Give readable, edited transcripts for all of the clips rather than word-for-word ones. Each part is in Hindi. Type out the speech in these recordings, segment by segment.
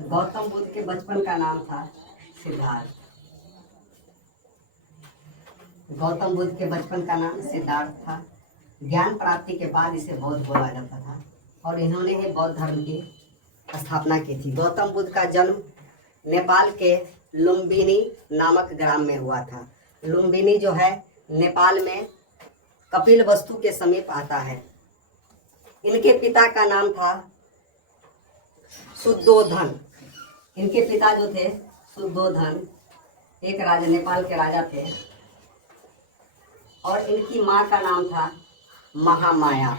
गौतम बुद्ध के बचपन का नाम था सिद्धार्थ। गौतम बुद्ध के बचपन का नाम सिद्धार्थ था। ज्ञान प्राप्ति के बाद इसे बौद्ध बोला जाता था और इन्होंने ही बौद्ध धर्म की स्थापना की थी। गौतम बुद्ध का जन्म नेपाल के लुम्बिनी नामक ग्राम में हुआ था। लुम्बिनी जो है नेपाल में कपिलवस्तु के समीप आता है। इनके पिता का नाम था शुद्धोधन। इनके पिता जो थे शुद्धोधन एक राजा, नेपाल के राजा थे और इनकी माँ का नाम था महामाया।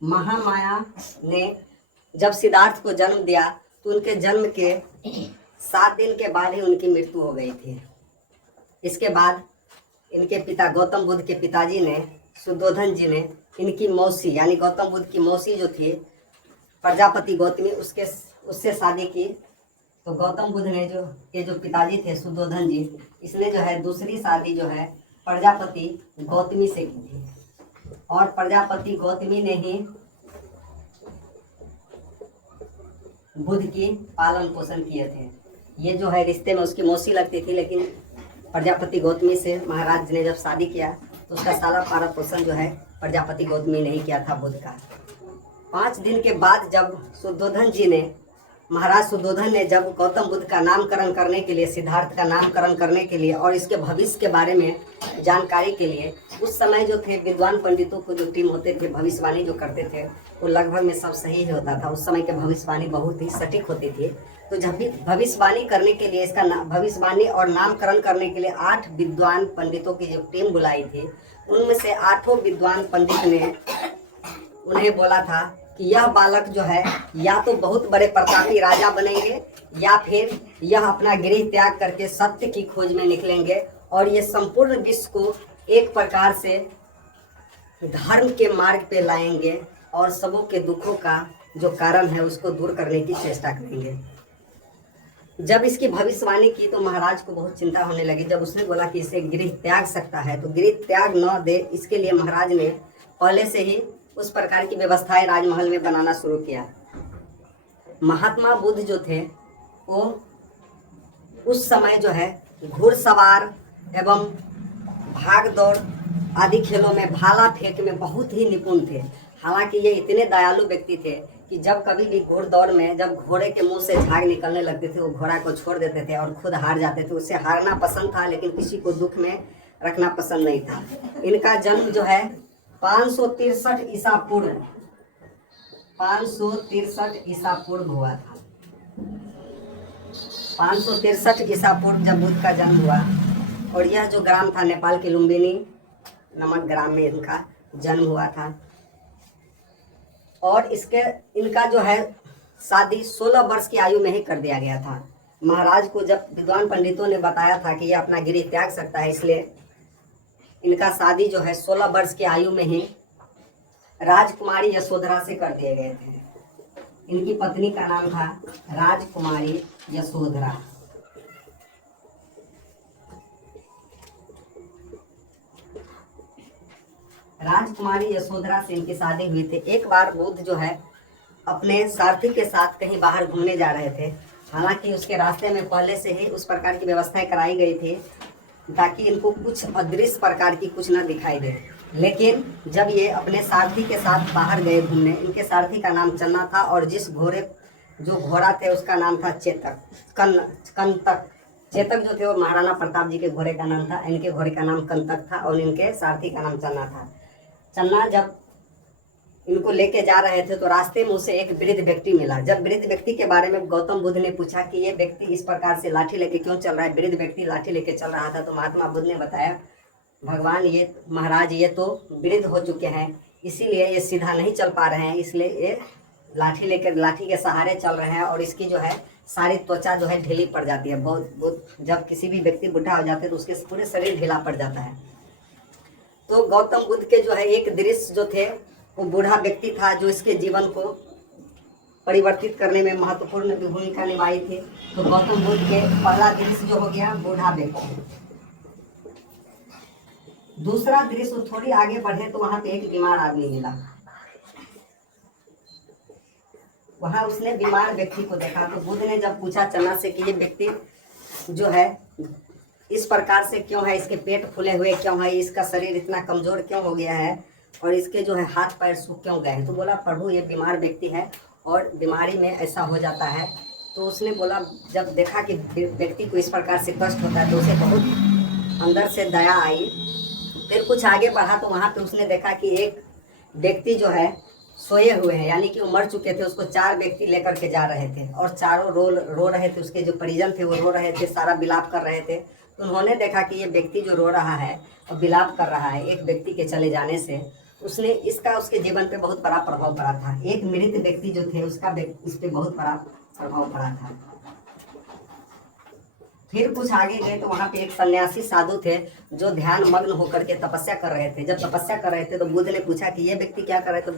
महामाया ने जब सिद्धार्थ को जन्म दिया तो उनके जन्म के 7 दिन के बाद ही उनकी मृत्यु हो गई थी। इसके बाद इनके पिता गौतम बुद्ध के पिताजी ने, शुद्धोधन जी ने, इनकी मौसी यानी गौतम बुद्ध की मौसी जो थी प्रजापति गौतमी उससे शादी की। तो गौतम बुद्ध ने जो पिताजी थे शुद्धोधन जी, इसने जो है दूसरी शादी जो है प्रजापति गौतमी से की थी और प्रजापति गौतमी ने ही बुद्ध की पालन पोषण किए थे। ये जो है रिश्ते में उसकी मौसी लगती थी, लेकिन प्रजापति गौतमी से महाराज ने जब शादी किया तो उसका सारा पालन पोषण जो है प्रजापति गौतमी ने ही किया था बुद्ध का। 5 दिन के बाद जब महाराज शुद्धोधन ने जब गौतम बुद्ध का नामकरण करने के लिए, सिद्धार्थ का नामकरण करने के लिए और इसके भविष्य के बारे में जानकारी के लिए, उस समय जो थे विद्वान पंडितों को जो टीम होते थे भविष्यवाणी जो करते थे वो लगभग में सब सही ही होता था। उस समय के भविष्यवाणी बहुत ही सटीक होती थी। तो जब भी भविष्यवाणी करने के लिए भविष्यवाणी और नामकरण करने के लिए 8 विद्वान पंडितों की जो टीम बुलाई थी, उनमें से 8 विद्वान पंडित ने उन्हें बोला था कि यह बालक जो है या तो बहुत बड़े प्रतापी राजा बनेंगे या फिर यह अपना गृह त्याग करके सत्य की खोज में निकलेंगे और ये संपूर्ण विश्व को एक प्रकार से धर्म के मार्ग पे लाएंगे और सबों के दुखों का जो कारण है उसको दूर करने की चेष्टा करेंगे। जब इसकी भविष्यवाणी की तो महाराज को बहुत चिंता होने लगी। जब उसने बोला कि इसे गृह त्याग सकता है तो गृह त्याग न दे, इसके लिए महाराज ने पहले से ही उस प्रकार की व्यवस्थाएं राजमहल में बनाना शुरू किया। महात्मा बुद्ध जो थे वो उस समय जो है घुड़सवार एवं भाग दौड़ आदि खेलों में, भाला फेंक में बहुत ही निपुण थे। हालांकि ये इतने दयालु व्यक्ति थे कि जब कभी भी घोड़दौड़ में जब घोड़े के मुंह से झाग निकलने लगते थे वो घोड़ा को छोड़ देते थे और खुद हार जाते थे। उसे हारना पसंद था लेकिन किसी को दुख में रखना पसंद नहीं था। इनका जन्म जो है 563 ईसा पूर्व 563 ईसा पूर्व हुआ था। 563 ईसा पूर्व जब बुद्ध का जन्म हुआ और यह जो ग्राम था नेपाल के लुम्बिनी नामक ग्राम में इनका जन्म हुआ था। और इनका जो है शादी 16 वर्ष की आयु में ही कर दिया गया था। महाराज को जब विद्वान पंडितों ने बताया था कि यह अपना गृह त्याग सकता है, इसलिए इनका शादी जो है 16 वर्ष की आयु में ही राजकुमारी यशोधरा से कर दिए गए थे। इनकी पत्नी का नाम था राजकुमारी यशोधरा। राजकुमारी यशोधरा से इनकी शादी हुई थी। एक बार बुद्ध जो है अपने सारथी के साथ कहीं बाहर घूमने जा रहे थे। हालांकि उसके रास्ते में पहले से ही उस प्रकार की व्यवस्थाएं कराई गई थी ताकि इनको कुछ अदृश्य प्रकार की कुछ न दिखाई दे। लेकिन जब ये अपने सारथी के साथ बाहर गए घूमने, इनके सारथी का नाम चन्ना था और जो घोड़ा थे उसका नाम था कंतक। चेतक जो थे वो महाराणा प्रताप जी के घोड़े का नाम था। इनके घोड़े का नाम कंतक था और इनके सारथी का नाम चन्ना था। चन्ना जब इनको लेके जा रहे थे तो रास्ते में उसे एक वृद्ध व्यक्ति मिला। जब वृद्ध व्यक्ति के बारे में गौतम बुद्ध ने पूछा कि ये व्यक्ति इस प्रकार से लाठी लेके क्यों चल रहा है, वृद्ध व्यक्ति लाठी लेके चल रहा था, तो महात्मा बुद्ध ने बताया, भगवान ये महाराज ये तो वृद्ध हो चुके हैं, इसीलिए ये सीधा नहीं चल पा रहे हैं, इसलिए ये लाठी के सहारे चल रहे हैं और इसकी जो है सारी त्वचा जो है ढीली पड़ जाती है। बहुत जब किसी भी व्यक्ति बूढ़ा हो जाते हैं तो उसके पूरे शरीर ढीला पड़ जाता है। तो गौतम बुद्ध के जो है एक दृश्य जो थे वो बूढ़ा व्यक्ति था जो इसके जीवन को परिवर्तित करने में महत्वपूर्ण भूमिका निभाई थी। तो गौतम बुद्ध के पहला दृश्य जो हो गया बूढ़ा व्यक्ति। दूसरा दृश्य थोड़ी आगे बढ़े तो वहां पे एक बीमार आदमी मिला। वहाँ उसने बीमार व्यक्ति को देखा। तो बुद्ध ने जब पूछा चना से कि ये व्यक्ति जो है इस प्रकार से क्यों है, इसके पेट फूले हुए क्यों है, इसका शरीर इतना कमजोर क्यों हो गया है और इसके जो है हाथ पैर सूख क्यों गए हैं। तो बोला प्रभु ये बीमार व्यक्ति है और बीमारी में ऐसा हो जाता है। तो उसने बोला, जब देखा कि व्यक्ति को इस प्रकार से कष्ट होता है तो उसे बहुत अंदर से दया आई। फिर कुछ आगे बढ़ा तो वहाँ पे उसने देखा कि एक व्यक्ति जो है सोए हुए हैं, यानी कि वो मर चुके थे। उसको 4 व्यक्ति लेकर के जा रहे थे और चारों रो रहे थे। उसके जो परिजन थे वो रो रहे थे, सारा विलाप कर रहे थे। तो उन्होंने देखा कि ये व्यक्ति जो रो रहा है और विलाप कर रहा है एक व्यक्ति के चले जाने से, उसने इसका उसके जीवन पे बहुत बड़ा प्रभाव पड़ा था। एक मृत व्यक्ति जो थे उसका इस पे बहुत बड़ा प्रभाव पड़ा था। फिर कुछ आगे गए तो वहाँ पे एक सन्यासी साधु थे जो ध्यान मग्न होकर के तपस्या कर रहे थे। जब तपस्या कर रहे थे तो बुद्ध ने पूछा कि ये व्यक्ति क्या कर रहे थे।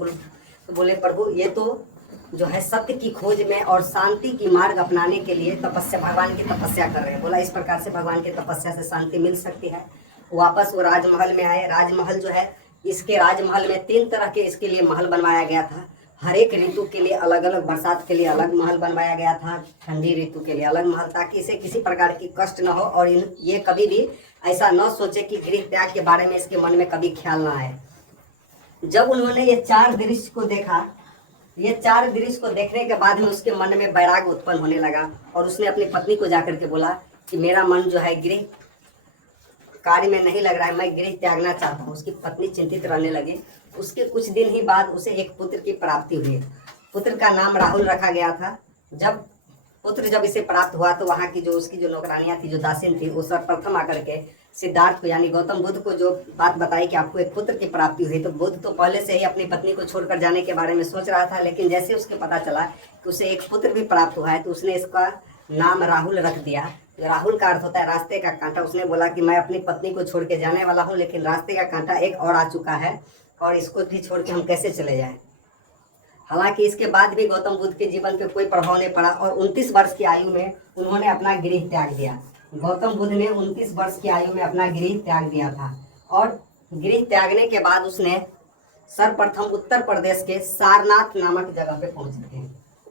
तो बोले प्रभु ये तो जो है सत्य की खोज में और शांति की मार्ग अपनाने के लिए तपस्या, भगवान की तपस्या कर रहे हैं। बोला इस प्रकार से भगवान की तपस्या से शांति मिल सकती है। वापस वो राजमहल में आए। राजमहल जो है, इसके राजमहल में 3 तरह के इसके लिए महल बनवाया गया था। हर एक ऋतु के लिए अलग अलग, बरसात के लिए अलग महल बनवाया गया था, ठंडी ऋतु के लिए अलग महल, ताकि इसे किसी प्रकार की कष्ट न हो और ये कभी भी ऐसा न सोचे कि गृह त्याग के बारे में इसके मन में कभी ख्याल ना आए। जब उन्होंने ये 4 दृश्य को देखा, ये 4 दृश्य को देखने के बाद में उसके मन में वैराग्य उत्पन्न होने लगा और उसने अपनी पत्नी को जाकर के बोला कि मेरा मन जो है गृह कार्य में नहीं लग रहा है, मैं गृह त्यागना चाहता हूँ। उसकी पत्नी चिंतित रहने लगी। उसके कुछ दिन ही बाद उसे एक पुत्र की प्राप्ति हुई। पुत्र का नाम राहुल रखा गया था। जब इसे प्राप्त हुआ तो वहाँ की जो उसकी जो नौकरानियाँ थी, जो दासिन थी, वो सर्वप्रथम आकर के सिद्धार्थ को यानी गौतम बुद्ध को जो बात बताई कि आपको एक पुत्र की प्राप्ति हुई। तो बुद्ध तो पहले से ही अपनी पत्नी को छोड़कर जाने के बारे में सोच रहा था, लेकिन जैसे उसके पता चला कि उसे एक पुत्र भी प्राप्त हुआ है तो उसने इसका नाम राहुल रख दिया। राहुल का अर्थ होता है रास्ते का कांटा। उसने बोला कि मैं अपनी पत्नी को छोड़ के जाने वाला हूँ, लेकिन रास्ते का कांटा एक और आ चुका है और इसको भी छोड़ के हम कैसे चले जाएं। हालांकि इसके बाद भी गौतम बुद्ध के जीवन पे कोई प्रभाव नहीं पड़ा और 29 वर्ष की आयु में उन्होंने अपना गृह त्याग दिया। गौतम बुद्ध ने 29 वर्ष की आयु में अपना गृह त्याग दिया था और गृह त्यागने के बाद उसने सर्वप्रथम उत्तर प्रदेश के सारनाथ नामक जगह पे पहुंचे थे।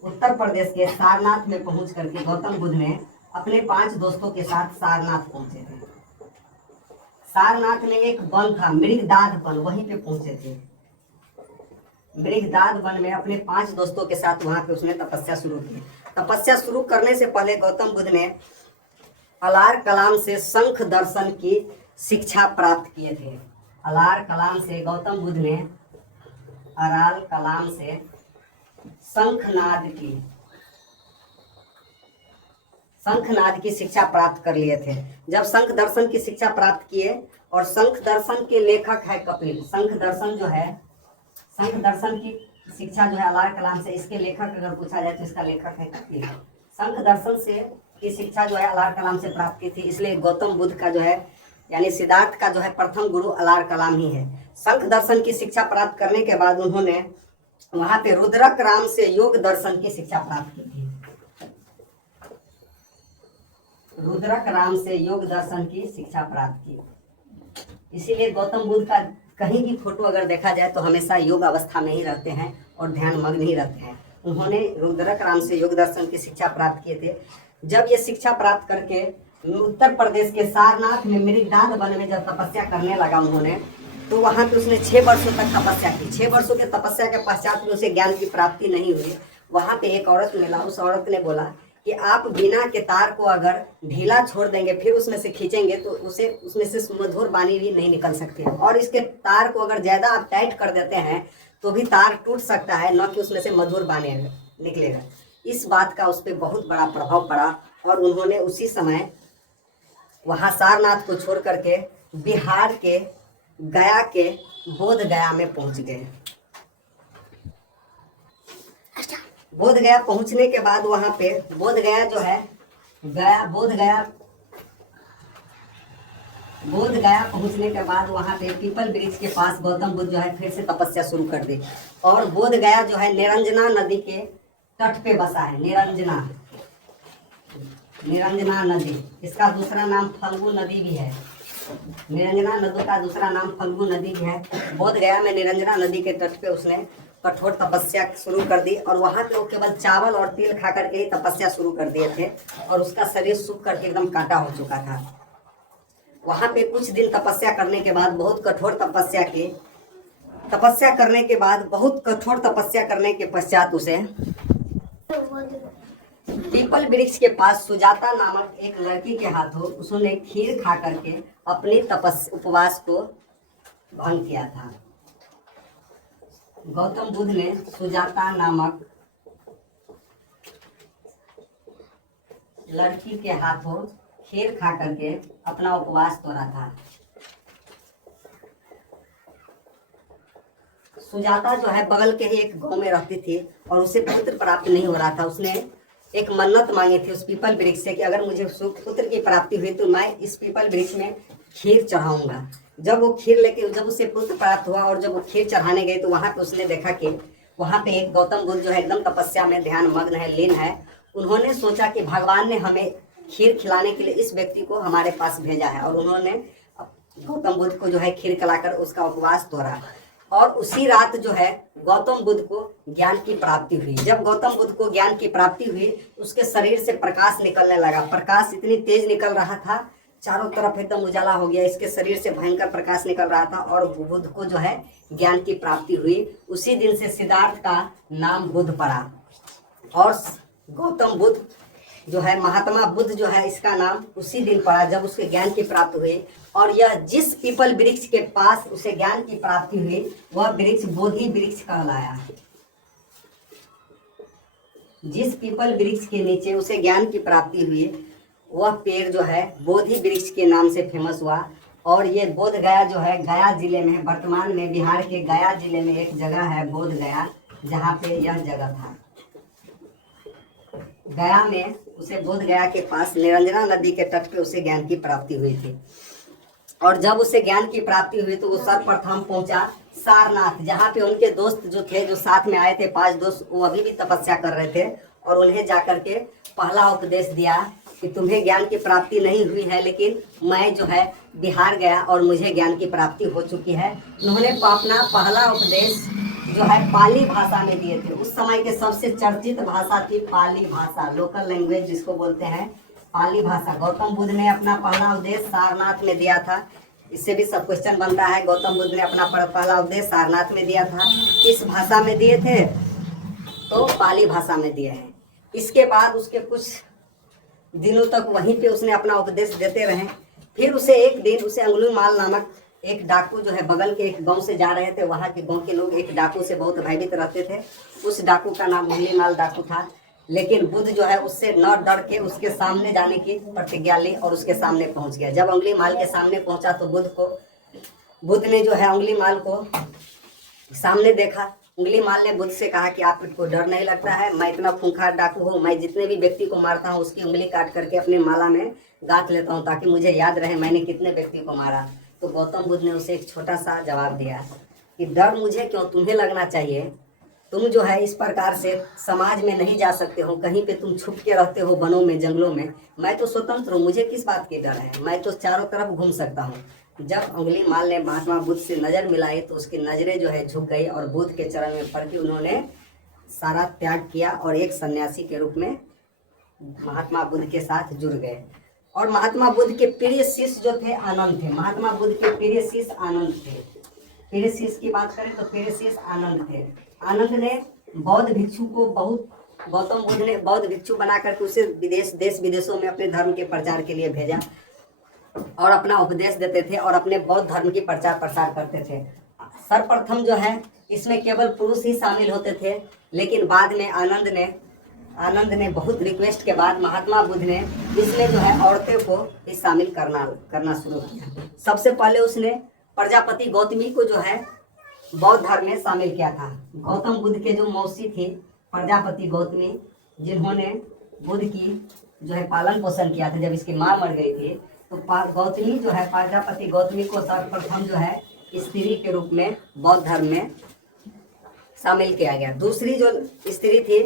उत्तर प्रदेश के सारनाथ में पहुंच करके गौतम बुद्ध ने अपने 5 दोस्तों के साथ सारनाथ पहुंचे थे। सारनाथ में एक वन था, मृगदाध वन, वहीं पे पहुंचे थे। मृगदाध वन में अपने 5 दोस्तों के साथ वहां पे उसने तपस्या शुरू की। तपस्या शुरू करने से पहले गौतम बुद्ध ने अलार कलाम से शंख दर्शन की शिक्षा प्राप्त किए थे। अलार कलाम से गौतम बुद्ध ने अराल कलाम से शंखनाद की शिक्षा प्राप्त कर लिए थे। जब शंख दर्शन की शिक्षा प्राप्त किए, और शंख दर्शन के लेखक है कपिल। शंख दर्शन की शिक्षा जो है अलार कलाम से, इसके लेखक अगर पूछा जाए तो इसका लेखक है कपिल। शंख दर्शन से की शिक्षा जो है अलार कलाम से प्राप्त की थी, इसलिए गौतम बुद्ध का जो है यानी सिद्धार्थ का जो है प्रथम गुरु अलार कलाम ही है। शंख दर्शन की शिक्षा प्राप्त करने के बाद उन्होंने वहां पे रुद्रक राम से योग दर्शन की शिक्षा प्राप्त की थी। रुद्रक राम से योग दर्शन की शिक्षा प्राप्त की। इसीलिए गौतम बुद्ध का कहीं भी फोटो अगर देखा जाए तो हमेशा योग अवस्था में ही रहते हैं और ध्यान मग्न ही रहते हैं। उन्होंने रुद्रक राम से योग दर्शन की शिक्षा प्राप्त किए थे। जब ये शिक्षा प्राप्त करके उत्तर प्रदेश के सारनाथ में मृगदाध वन में जब तपस्या करने लगा उन्होंने, तो वहाँ पे उसने 6 वर्षों तक तपस्या की। 6 वर्षों के तपस्या के पश्चात में उसे ज्ञान की प्राप्ति नहीं हुई। वहाँ पे एक औरत मिला। उस औरत ने बोला कि आप बिना के तार को अगर ढीला छोड़ देंगे फिर उसमें से खींचेंगे तो उसमें से मधुर वाणी भी नहीं निकल सकती है, और इसके तार को अगर ज़्यादा आप टाइट कर देते हैं तो भी तार टूट सकता है, न कि उसमें से मधुर वाणी निकलेगा। इस बात का उस पर बहुत बड़ा प्रभाव पड़ा और उन्होंने उसी समय वहाँ सारनाथ को छोड़ करके बिहार के गया के बोध गया में पहुँच गए। बोध गया पहुंचने के बाद वहां पे बोध गया जो है बोध गया पहुंचने के बाद वहां पे पीपल ब्रिज के पास गौतम बुद्ध जो है फिर से तपस्या शुरू कर दी। और बोध गया जो है निरंजना नदी के तट पे बसा है। निरंजना नदी, इसका दूसरा नाम फल्गु नदी भी है। निरंजना नदी का दूसरा नाम फल्गु नदी भी है। बोध गया में निरंजना नदी के तट पे उसने कठोर तपस्या शुरू कर दी और वहाँ पे वो केवल चावल और तिल खा करके ही तपस्या शुरू कर दिए थे और उसका शरीर सूख करके एकदम कांटा हो चुका था। वहाँ पे कुछ दिन तपस्या करने के बाद, बहुत कठोर तपस्या करने के बाद, बहुत कठोर तपस्या करने के पश्चात उसे पीपल वृक्ष के पास सुजाता नामक एक लड़की के हाथों उसने खीर खा करके अपनी उपवास को भंग किया था। गौतम बुद्ध ने सुजाता नामक लड़की के हाथों खीर खा करके अपना उपवास तोड़ा था। सुजाता जो है बगल के ही एक गांव में रहती थी और उसे पुत्र प्राप्त नहीं हो रहा था। उसने एक मन्नत मांगी थी उस पीपल वृक्ष से कि अगर मुझे पुत्र की प्राप्ति हुई तो मैं इस पीपल वृक्ष में खीर चढ़ाऊंगा। जब उसे पुत्र प्राप्त हुआ और जब वो खीर चढ़ाने गई तो वहाँ पे उसने देखा कि वहाँ पे एक गौतम बुद्ध जो है एकदम तपस्या में ध्यान मग्न है, लीन है। उन्होंने सोचा कि भगवान ने हमें खीर खिलाने के लिए इस व्यक्ति को हमारे पास भेजा है और उन्होंने गौतम बुद्ध को जो है खीर खिलाकर उसका उपवास तोड़ा। और उसी रात जो है गौतम बुद्ध को ज्ञान की प्राप्ति हुई। जब गौतम बुद्ध को ज्ञान की प्राप्ति हुई उसके शरीर से प्रकाश निकलने लगा। प्रकाश इतनी तेज निकल रहा था, चारों तरफ एकदम उजाला हो गया। इसके शरीर से भयंकर प्रकाश निकल रहा था और बुद्ध को जो है ज्ञान की प्राप्ति हुई। उसी दिन से सिद्धार्थ का नाम बुद्ध पड़ा और गौतम बुद्ध जो है, महात्मा बुद्ध जो है, इसका नाम उसी दिन पड़ा जब उसके ज्ञान की प्राप्ति हुई। और यह जिस पीपल वृक्ष के पास उसे ज्ञान की प्राप्ति हुई वह वृक्ष बोधि वृक्ष कहलाया। जिस पीपल वृक्ष के नीचे उसे ज्ञान की प्राप्ति हुई वह पेड़ जो है बोधि वृक्ष के नाम से फेमस हुआ। और ये बोध गया जो है गया जिले में है। वर्तमान में बिहार के गया जिले में एक जगह है बोध गया, जहाँ पे यह जगह था। गया में उसे बोध गया के पास निरंजना नदी के तट पे उसे ज्ञान की प्राप्ति हुई थी। और जब उसे ज्ञान की प्राप्ति हुई तो वो सर्वप्रथम पहुंचा सारनाथ, जहाँ पे उनके दोस्त जो थे, जो साथ में आए थे 5 दोस्त, वो अभी भी तपस्या कर रहे थे। और उन्हें जाकर के पहला उपदेश दिया कि तुम्हें ज्ञान की प्राप्ति नहीं हुई है, लेकिन मैं जो है बिहार गया और मुझे ज्ञान की प्राप्ति हो चुकी है। उन्होंने अपना पहला उपदेश जो है पाली भाषा में दिए थे। उस समय के सबसे चर्चित भाषा थी पाली भाषा, लोकल लैंग्वेज जिसको बोलते हैं पाली भाषा। गौतम बुद्ध ने अपना पहला उपदेश सारनाथ में दिया था। इससे भी सब क्वेश्चन बनता है, गौतम बुद्ध ने अपना पहला उपदेश सारनाथ में दिया था, किस भाषा में दिए थे? तो पाली भाषा में दिए हैं। इसके बाद उसके कुछ दिनों तक वहीं पे उसने अपना उपदेश देते रहे। फिर उसे एक दिन उसे अंगुलीमाल नामक एक डाकू जो है बगल के एक गांव से जा रहे थे। वहाँ के गांव के लोग एक डाकू से बहुत भयभीत रहते थे। उस डाकू का नाम अंगुलीमाल डाकू था। लेकिन बुद्ध जो है उससे न डर के उसके सामने जाने की प्रतिज्ञा ली और उसके सामने पहुंच गया। जब अंगुलीमाल के सामने पहुंचा तो बुद्ध ने जो है अंगुलीमाल को सामने देखा। अंगुलीमाल ने बुद्ध से कहा कि आपको डर नहीं लगता है? मैं इतना खूंखार डाकू हूँ, मैं जितने भी व्यक्ति को मारता हूँ उसकी उंगली काट करके अपने माला में गांथ लेता हूँ ताकि मुझे याद रहे मैंने कितने व्यक्ति को मारा। तो गौतम बुद्ध ने उसे एक छोटा सा जवाब दिया कि डर मुझे क्यों, तुम्हें लगना चाहिए। तुम जो है इस प्रकार से समाज में नहीं जा सकते हो, कहीं पे तुम छुप के रहते हो वनों में, जंगलों में। मैं तो स्वतंत्र हूँ, मुझे किस बात की डर है, मैं तो चारों तरफ घूम सकता हूँ। जब अंगुलीमाल ने महात्मा बुद्ध से नज़र मिलाई तो उसकी नज़रें जो है झुक गई और बुद्ध के चरण में पड़ के उन्होंने सारा त्याग किया और एक सन्यासी के रूप में महात्मा बुद्ध के साथ जुड़ गए। और महात्मा बुद्ध के प्रिय शिष्य जो थे आनंद थे। महात्मा बुद्ध के प्रिय शिष्य आनंद थे। प्रिय शिष्य की बात करें तो प्रिय शिष्य आनंद थे। आनंद ने बौद्ध भिक्षु को गौतम बुद्ध ने बौद्ध भिक्षु बना करके उसे देश विदेशों में अपने धर्म के प्रचार के लिए भेजा और अपना उपदेश देते थे और अपने बौद्ध धर्म की प्रचार प्रसार करते थे। सर्वप्रथम जो है इसमें केवल पुरुष ही शामिल होते थे, लेकिन बाद में आनंद ने बहुत रिक्वेस्ट के बाद महात्मा बुद्ध ने इसमें जो है औरतें को भी शामिल करना शुरू किया। सबसे पहले उसने प्रजापति गौतमी को जो है बौद्ध धर्म में शामिल किया था। गौतम बुद्ध के जो मौसी थी प्रजापति गौतमी, जिन्होंने बुद्ध की जो है पालन पोषण किया था जब इसकी माँ मर गई थी, तो गौतमी जो है प्रजापति गौतमी को सर्वप्रथम जो है स्त्री के रूप में बौद्ध धर्म में शामिल किया गया। दूसरी जो स्त्री थी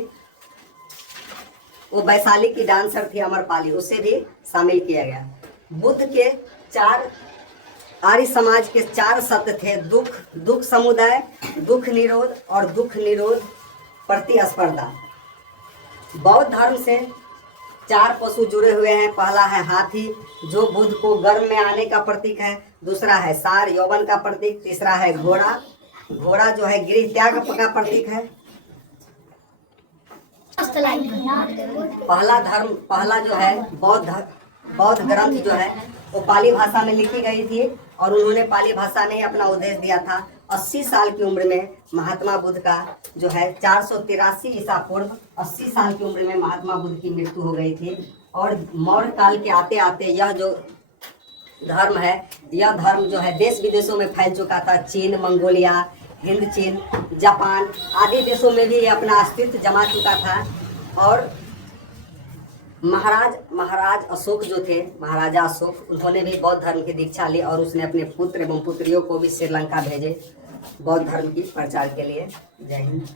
वो वैशाली की डांसर थी अमरपाली, उसे भी शामिल किया गया। बुद्ध के 4 आर्य समाज के 4 सत्य थे: दुख समुदाय, दुख निरोध और दुख निरोध प्रतिस्पर्धा। बौद्ध धर्म से 4 पशु जुड़े हुए हैं। पहला है हाथी, जो बुद्ध को गर्भ में आने का प्रतीक है। दूसरा है सार, यौवन का प्रतीक। तीसरा है घोड़ा, घोड़ा जो है गृह त्याग का प्रतीक है। पहला जो है बौद्ध ग्रंथ जो है वो पाली भाषा में लिखी गई थी और उन्होंने पाली भाषा में ही अपना उपदेश दिया था। 80 साल की उम्र में महात्मा बुद्ध का जो है 483 ईसा पूर्व 80 साल की उम्र में महात्मा बुद्ध की मृत्यु हो गई थी। और मौर्य काल के आते आते यह जो धर्म है, यह धर्म जो है देश विदेशों में फैल चुका था। चीन, मंगोलिया, हिंद चीन, जापान आदि देशों में भी अपना अस्तित्व जमा चुका था। और महाराज अशोक जो थे, महाराजा अशोक, उन्होंने भी बौद्ध धर्म की दीक्षा ली और उसने अपने पुत्र एवं पुत्रियों को भी श्रीलंका भेजे बौद्ध धर्म की प्रचार के लिए। जय हिंद।